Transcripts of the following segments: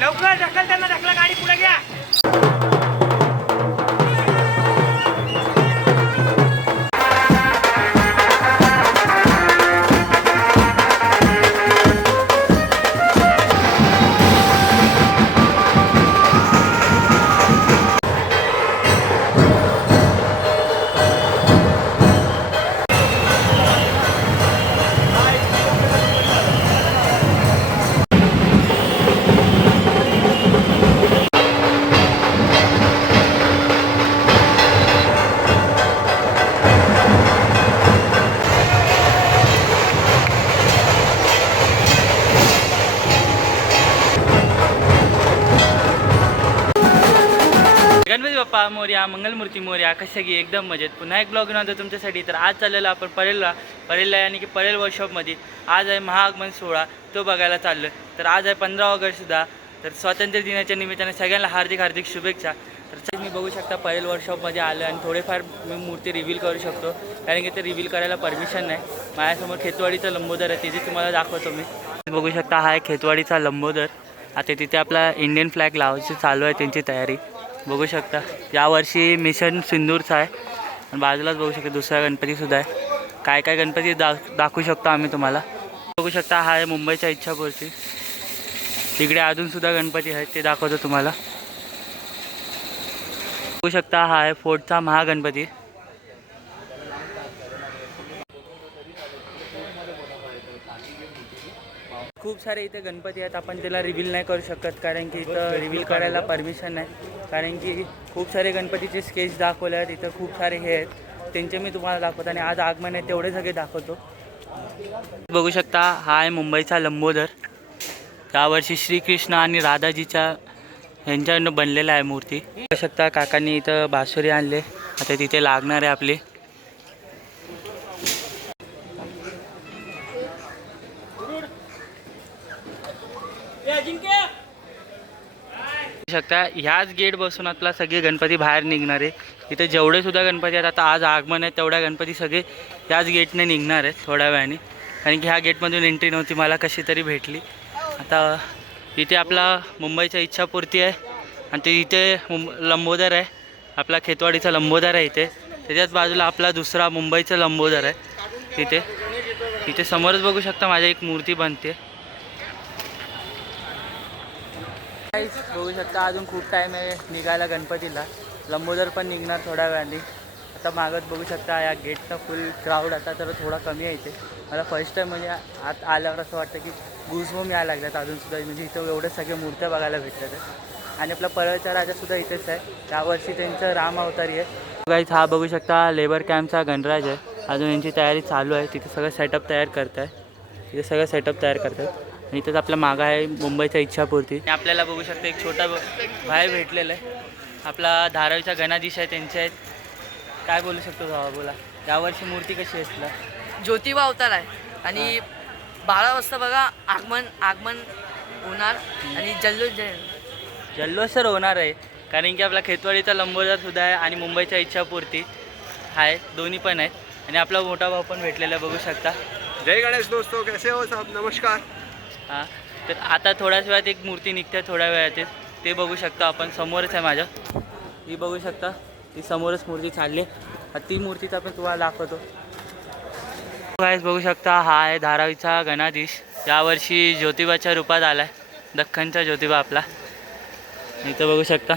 लवकर ढकल, त्यांना ढकला, गाडी पुढे घ्या. गणपती बाप्पा मोरया, मंगलमूर्ती मोरया. कशा की एकदम मजेत. पुन्हा एक ब्लॉग नव्हतं तुमच्यासाठी. तर आज चाललेलो आपण परेलला यानी की परेल वर्कशॉपमध्ये. आज आहे महाआगमन सोहळा, तो बघायला चाललो. तर आज आहे 15 ऑगस्टसुद्धा. तर स्वातंत्र्य दिनाच्या निमित्ताने सगळ्यांना हार्दिक हार्दिक शुभेच्छा. तर मी बघू शकता परेल वर्कशॉपमध्ये आलो आणि थोडेफार मी मूर्ती रिव्हील करू शकतो, कारण की ते रिव्हील करायला परमिशन नाही. माझ्यासमोर खेतवाडीचा लंबोदर आहे, तिथे तुम्हाला दाखवतो मी. बघू शकता हा आहे खेतवाडीचा लंबोदर. आता तिथे आपला इंडियन फ्लॅग लावायची चालू आहे त्यांची तयारी. बघू शकता यावर्षी मिशन सिंदूरचा आहे. आणि बाजूलाच बघू शकता दुसरा गणपतीसुद्धा आहे. काय काय गणपती दाखवू शकतो आम्ही तुम्हाला. बघू शकता हा आहे मुंबईच्या इच्छापूर्ती. तिकडे अजूनसुद्धा गणपती आहेत, ते दाखवतो तुम्हाला. बघू शकता हा आहे फोर्टचा महागणपती. खूप सारे इथे गणपती आहेत, आपण त्याला रिव्हील नाही करू शकत, कारण की इथं रिव्हील करायला परमिशन नाही. कारण की खूप सारे गणपतीचे स्केच दाखवले आहेत. इथं खूप सारे हे आहेत, त्यांचे मी तुम्हाला दाखवतो. आणि आज आगमन आहे तेवढे सगळे दाखवतो. बघू शकता हा आहे मुंबईचा लंबोदर. यावर्षी श्रीकृष्ण आणि राधाजीच्या यांच्याकडनं बनलेला आहे मूर्ती. बघू शकता काकांनी इथं बासुरी आणले, आता तिथे लागणार आहे आपली. शकता ह्याच गेट बसून आपला सगळे गणपती बाहेर निघणार आहे. इथे जेवढे सुद्धा गणपती आहेत, आता आज आगमन आहे तेवढ्या गणपती सगळे याच गेटने निघणार आहेत थोड्या वेळाने. कारण की ह्या गेटमधून एंट्री नव्हती, मला कशी तरी भेटली. आता इथे आपला मुंबईच्या इच्छापूर्ती आहे आणि ते इथे लंबोदर आहे, आपला खेतवाडीचा लंबोदर आहे इथे. त्याच्याच बाजूला आपला दुसरा मुंबईचा लंबोदर आहे इथे. इथे समोरच बघू शकता माझ्या एक मूर्ती बनते. बघू शकता अजून खूप टाईम आहे निघायला गणपतीला. लंबोदर पण निघणार थोड्या वेळाने. आता मागत बघू शकता या गेटचा फुल क्राऊड आता तर थोडा कमी आहे इथे. मला फर्स्ट टाईम म्हणजे आत आल्यावर असं वाटतं की गुजबम यायला लागल्यात अजूनसुद्धा. म्हणजे इथं एवढे सगळे मूर्त्या बघायला भेटतात आहे. आणि आपला परळचा राजासुद्धा इथेच आहे. यावर्षी त्यांचं राम अवतारी आहे. गाईज हा बघू शकता लेबर कॅम्पचा गणराज आहे. अजून यांची तयारी चालू आहे. तिथे सगळं सेटअप तयार करत आहे. तिथे सगळं सेटअप तयार करतात. आणि इथंच आपल्या मागं आहे मुंबईच्या इच्छापूर्ती. आपल्याला बघू शकता एक छोटा बाहेर भेटलेला आहे. आपला धारावीचा गणाधीश आहे, त्यांचे आहेत. काय बोलू शकतो भावा, बोला. यावर्षी मूर्ती कशी आहे तुला? ज्योतिबा अवतार आहे आणि 12 वाजता बघा आगमन होणार आणि जल्लोष तर होणार आहे. कारण की आपला खेतवाडीचा लंबोदर सुद्धा आहे आणि मुंबईच्या इच्छापूर्ती आहे, दोन्ही पण आहेत. आणि आपला मोठा भाऊ पण भेटलेला बघू शकता. जय गणेश दोस्तों, कैसे हो साहब, नमस्कार. हां, तर आता थोड्याच वेळात एक मूर्ती निघते, थोड्या वेळात ते बघू शकता आपण. समोरच आहे माझ्या, ही बघू शकता, ती समोरच मूर्ती चालली. ती मूर्तीचा पण तुम्हाला दाखवतो. गाईस बघू शकता हा आहे धारावीचा गणाधीश. यावर्षी ज्योतिबाच्या रूपात आला आहे, दख्खनचा ज्योतिबा आपला. इथं बघू शकता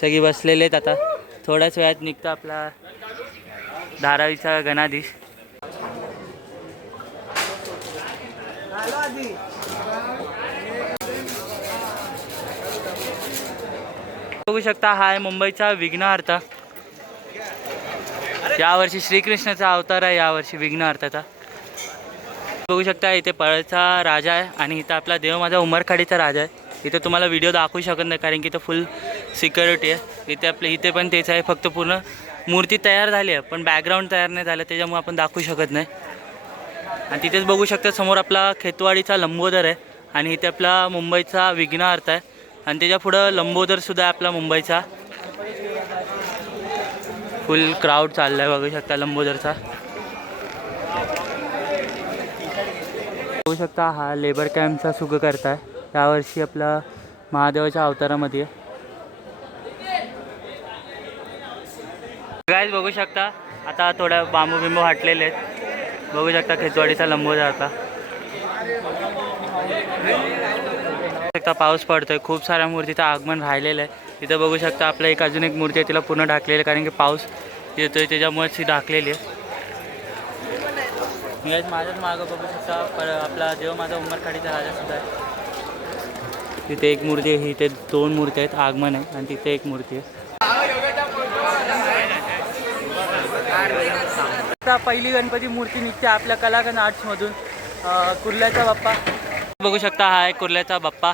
सगळी बसलेले आहेत. आता थोड्याच वेळात निघतो आपला धारावीचा गणाधीश. बघू शकता हा आहे मुंबईचा विघ्नहर्ता. यावर्षी श्रीकृष्णाचा अवतार आहे, यावर्षी विघ्नहर्ताचा. बघू शकता इथे पळचा राजा आहे आणि इथं आपला देव माझा उमरखाडीचा राजा आहे. इथे तुम्हाला व्हिडिओ दाखवू शकत नाही कारण की इथं फुल सिक्युरिटी आहे. इथे पण तेच आहे, फक्त पूर्ण मूर्ती तयार झाली आहे पण बॅकग्राऊंड तयार नाही झालं, त्याच्यामुळे आपण दाखवू शकत नाही. आणि तिथेच बघू शकता समोर आपला खेतवाडीचा लंबोदर आहे आणि इथे आपला मुंबईचा विघ्नहर्ता आहे आणि त्याच्या पुढं लंबोदरसुद्धा आहे आपला मुंबईचा. फुल क्राऊड चालला आहे बघू शकता लंबोदरचा. बघू शकता हा लेबर कॅम्पचा सुग करताय. यावर्षी आपला महादेवाच्या अवतारामध्ये आहे. गाईज बघू शकता आता थोड्या बांबू बिंबू हटलेले आहेत. बघू शकता खेतवाडीचा लंबोदर आता. पाऊस पडतोय, खूप साऱ्या मूर्तीचं आगमन राहिलेलं आहे. इथं बघू शकता आपल्या अजून एक मूर्ती आहे, तिला पूर्ण ढाकलेली आहे कारण की पाऊस येतोय त्याच्यामुळेच ती ढाकलेली आहे. माझ्याच मागं बघू शकता आपला देव माझा उमरखाडीचा राजासुद्धा आहे. तिथे एक मूर्ती आहे, इथे 2 मूर्ती आहेत, आगमन आहे आणि तिथे एक मूर्ती आहे. पहिली गणपती मूर्ती निघते आपल्या कलागण आर्ट्समधून, कुर्ल्याचा बाप्पा. बघू शकता हा आहे कुर्ल्याचा बाप्पा.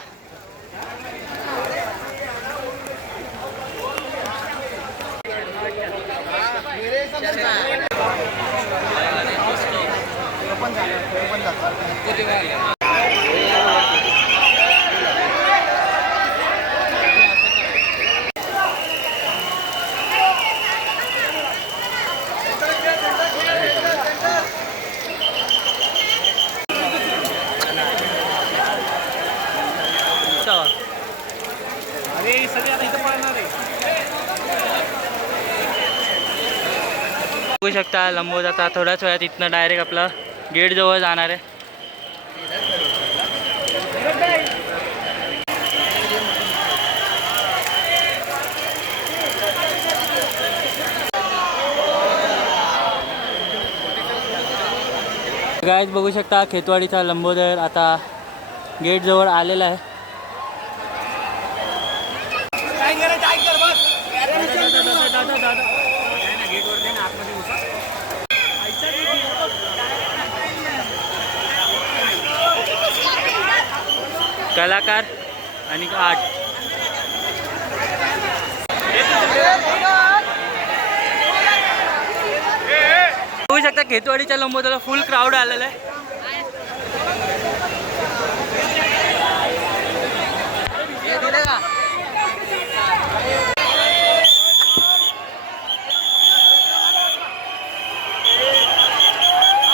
बघू शकता लंबोदर आता थोड्याच वेळात इथनं डायरेक्ट आपला गेट जवळ जाणार आहे. गाईज बघू शकता खेतवाडीचा लंबोदर आता गेट जवळ आलेला आहे. कलाकार आणि आर्ट. बघू शकता खेतवाडीच्या लंबोदरला फुल क्राऊड आलेला आहे.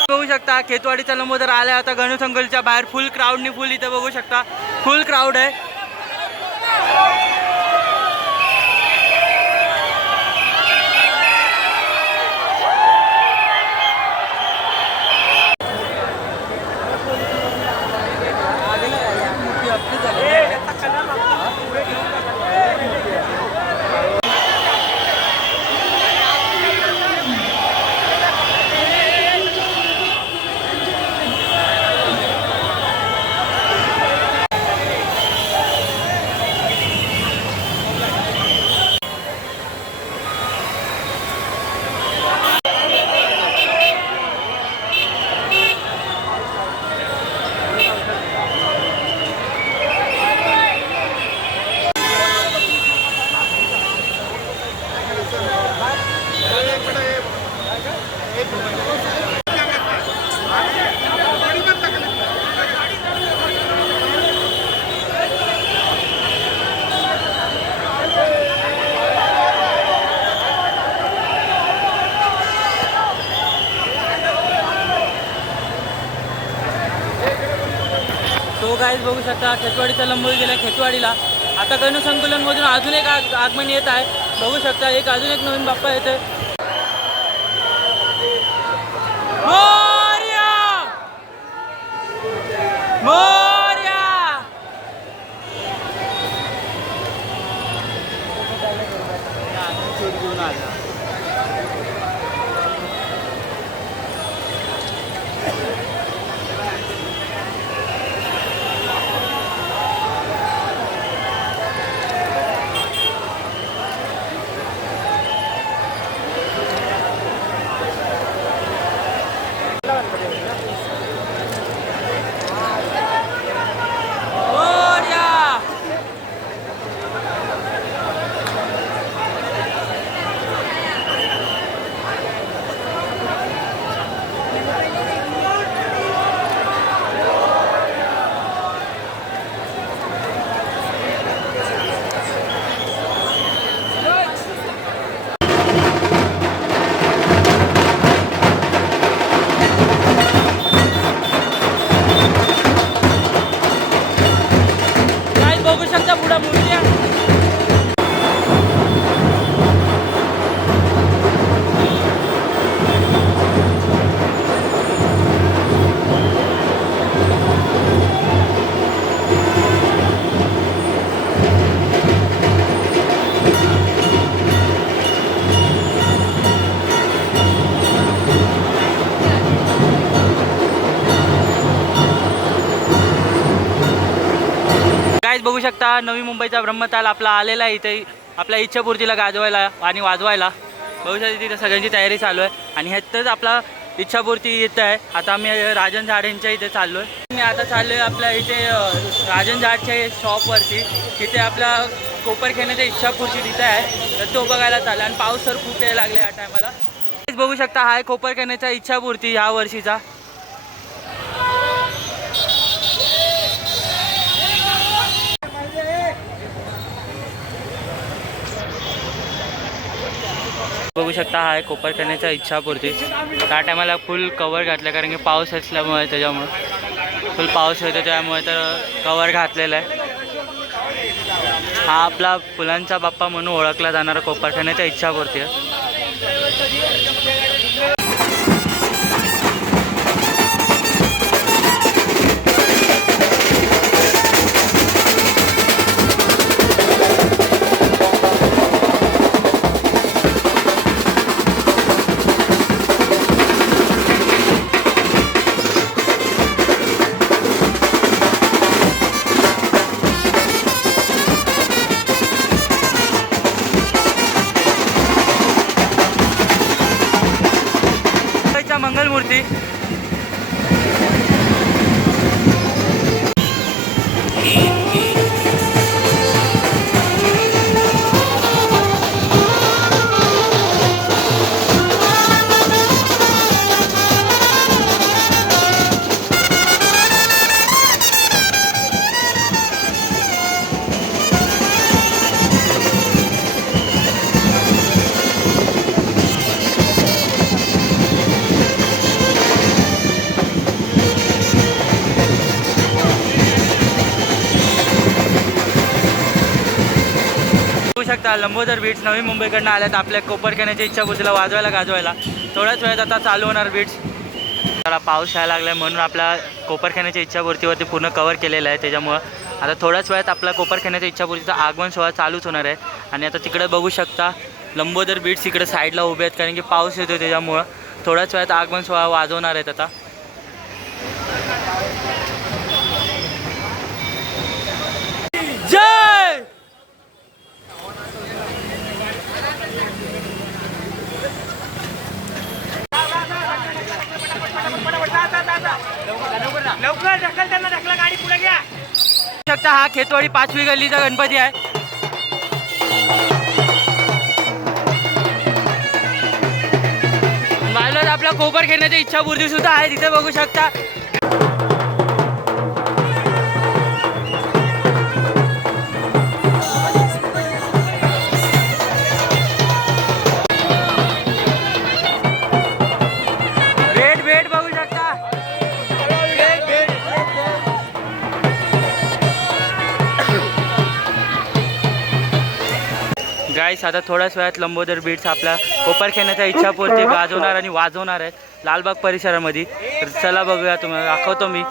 बघू शकता खेतवाडीचा लंबोदर आला आता गणसंकुलच्या बाहेर. फुल क्राऊडनी फुल इथे बघू शकता फुल क्राऊड आहे. तो गाईज बघू शकता खेतवाडीचा लंबोदर गेला खेतवाडीला. आता गणसंकुलनमधून अजून एक आगमन येत आहे. बघू शकता अजून एक नवीन बाप्पा येते. मोरया मोरया. बीट घेऊन आला. काय बघू शकता पुढे मूर्ती आहे. गाईज बघू शकता नवी मुंबईचा ब्रह्मताल आपला आलेला आहे इथे आपल्या इच्छापूर्तीला गाजवायला आणि वाजवायला. बघू शकता तिथे सगळ्यांची तयारी चालू आहे आणि ह्यातच आपला इच्छापूर्ती येत आहे. आता आम्ही राजन झाडेंच्या इथे चाललो आहे. मी आता चाललो आहे आपल्या इथे राजन झाडच्या शॉपवरती. तिथे आपला कोपरखेण्याच्या इच्छापूर्ती तिथे आहे तर तो बघायला चालला आणि पाऊस तर खूप यायला लागला या टायमाला. बघू शकता हा आहे कोपरखेण्याचा इच्छापूर्ती ह्या वर्षीचा. बघू शकता हा आहे कोपरखेण्याचा इच्छापूर्ती. त्या टायमाला फुल कवर घातलं कारण की पाऊस असल्यामुळे त्याच्यामुळे फुल पाऊस होतो त्यामुळे तर कवर घातलेलं आहे. हा आपला फुलांचा बाप्पा म्हणून ओळखला जाणारा कोपरखेण्याचा इच्छापूर्ती आहे. मंगलमूर्ती शकता लंबोदर बीट्स नवी मुंबईकडनं आल्यात आपल्या कोपरखेण्याच्या इच्छापूर्तीला वाजवायला गाजवायला. थोड्याच वेळात आता चालू होणार बीट्स. त्याला पाऊस यायला लागला आहे म्हणून आपल्या कोपरखेण्याच्या इच्छापूर्तीवरती पूर्ण कवर केलेलं आहे. त्याच्यामुळं आता थोड्याच वेळात आपला कोपरखेण्याच्या इच्छापूर्तीचा आगमन सोहळा चालूच होणार आहे. आणि आता तिकडे बघू शकता लंबोदर बीट्स इकडे साईडला उभे आहेत कारण की पाऊस येतो त्याच्यामुळं थोड्याच वेळात आगमन सोहळा वाजवणार आहेत. आता जय लवकर ढकल त्यांना ढकला गाडी पुढे घ्या. शकता हा खेतवाडी 5वी गल्लीचा गणपती आहे. बाजूला आपला कोपरखेण्याची इच्छापूर्ती सुद्धा आहे तिथे बघू शकता. भेट बघू शकता. गाईस आता थोड्याच वेळात लंबोदर बीट्स आपल्या कोपरखेण्याच्या इच्छापूर्ती गाजवणार आणि वाजवणार आहेत लालबाग परिसरामध्ये. तर चला बघूया तुम्हाला दाखवतो मी.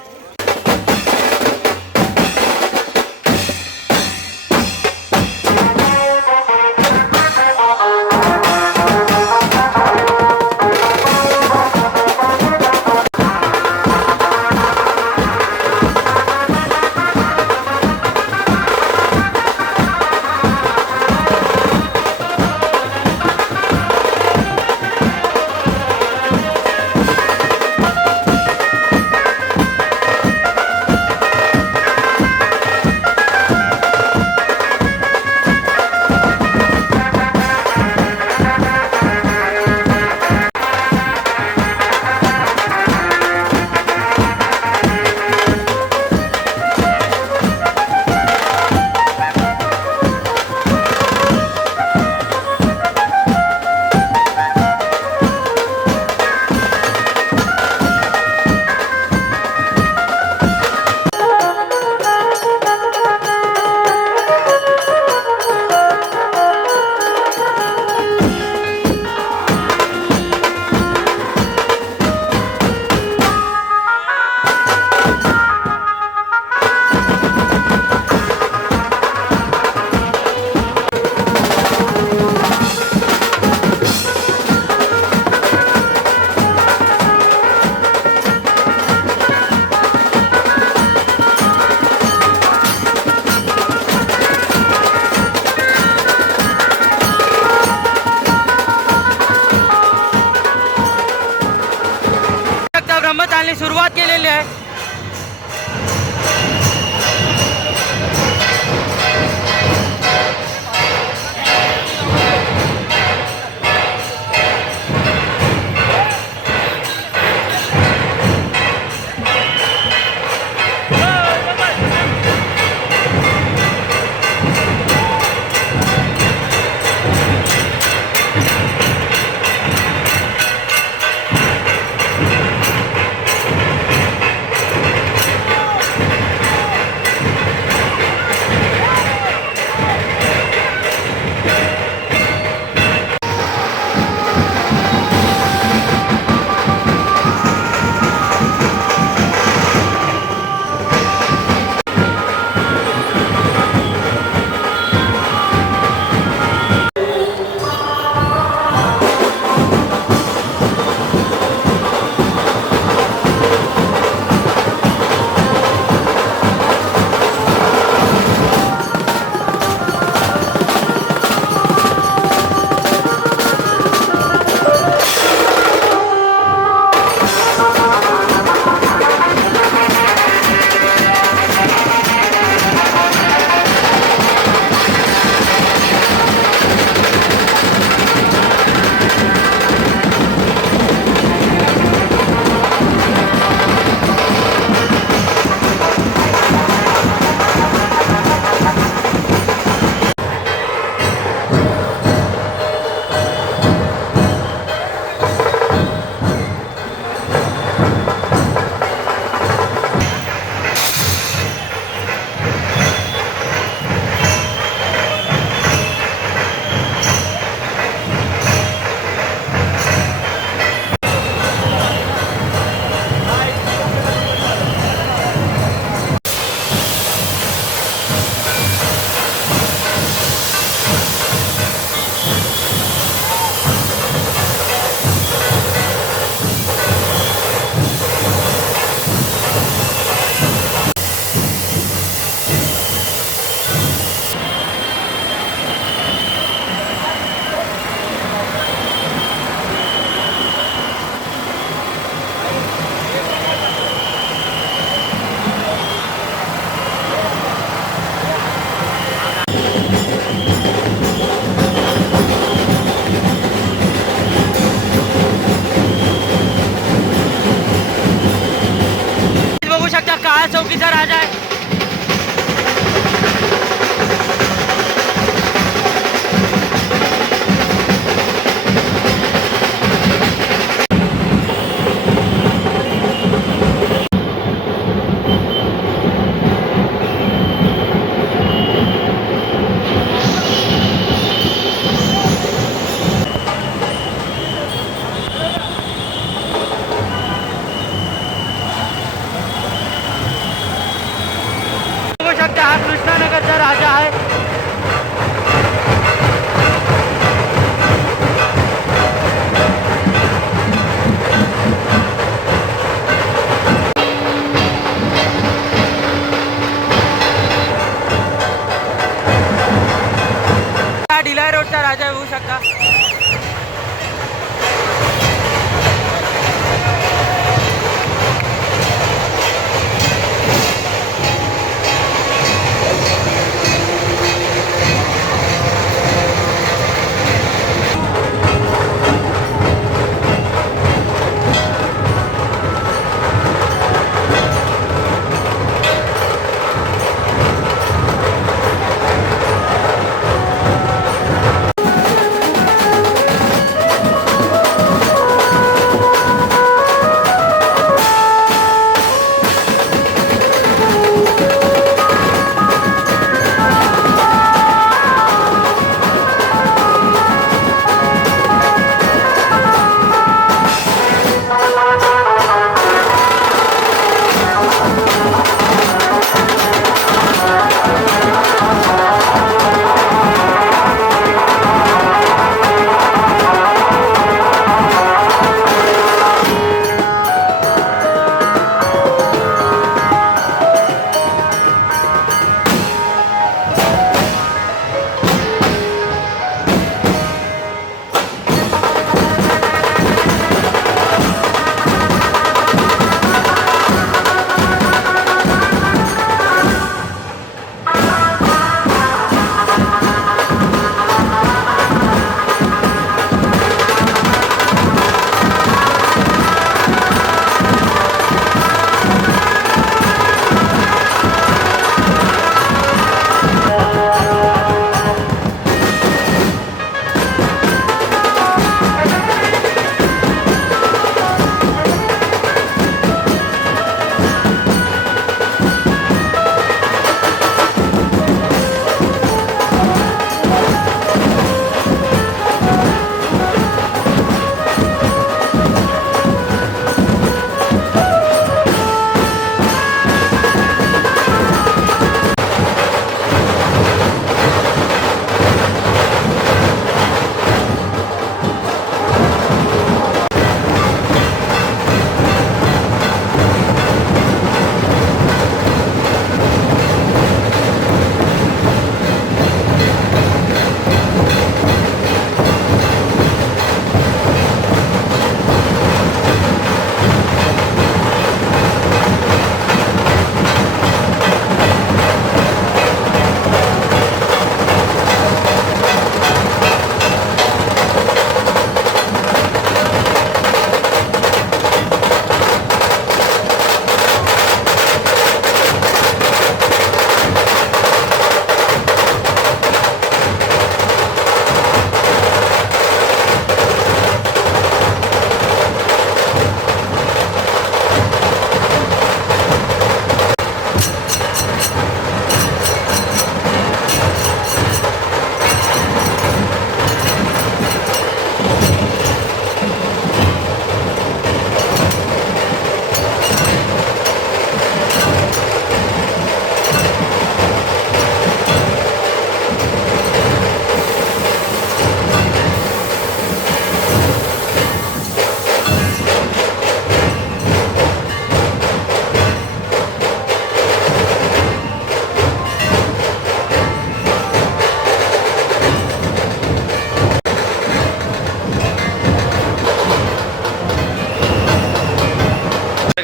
राजा होऊ शकता.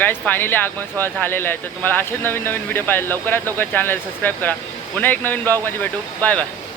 गाईज फायनली आगमन सोहळा झालेला आहे. तर तुम्हाला असेच नवीन नवीन व्हिडिओ पाहिजे लवकरात लवकर चॅनलला सबस्क्राईब करा. पुन्हा एक नवीन ब्लॉगमध्ये भेटू. Bye bye.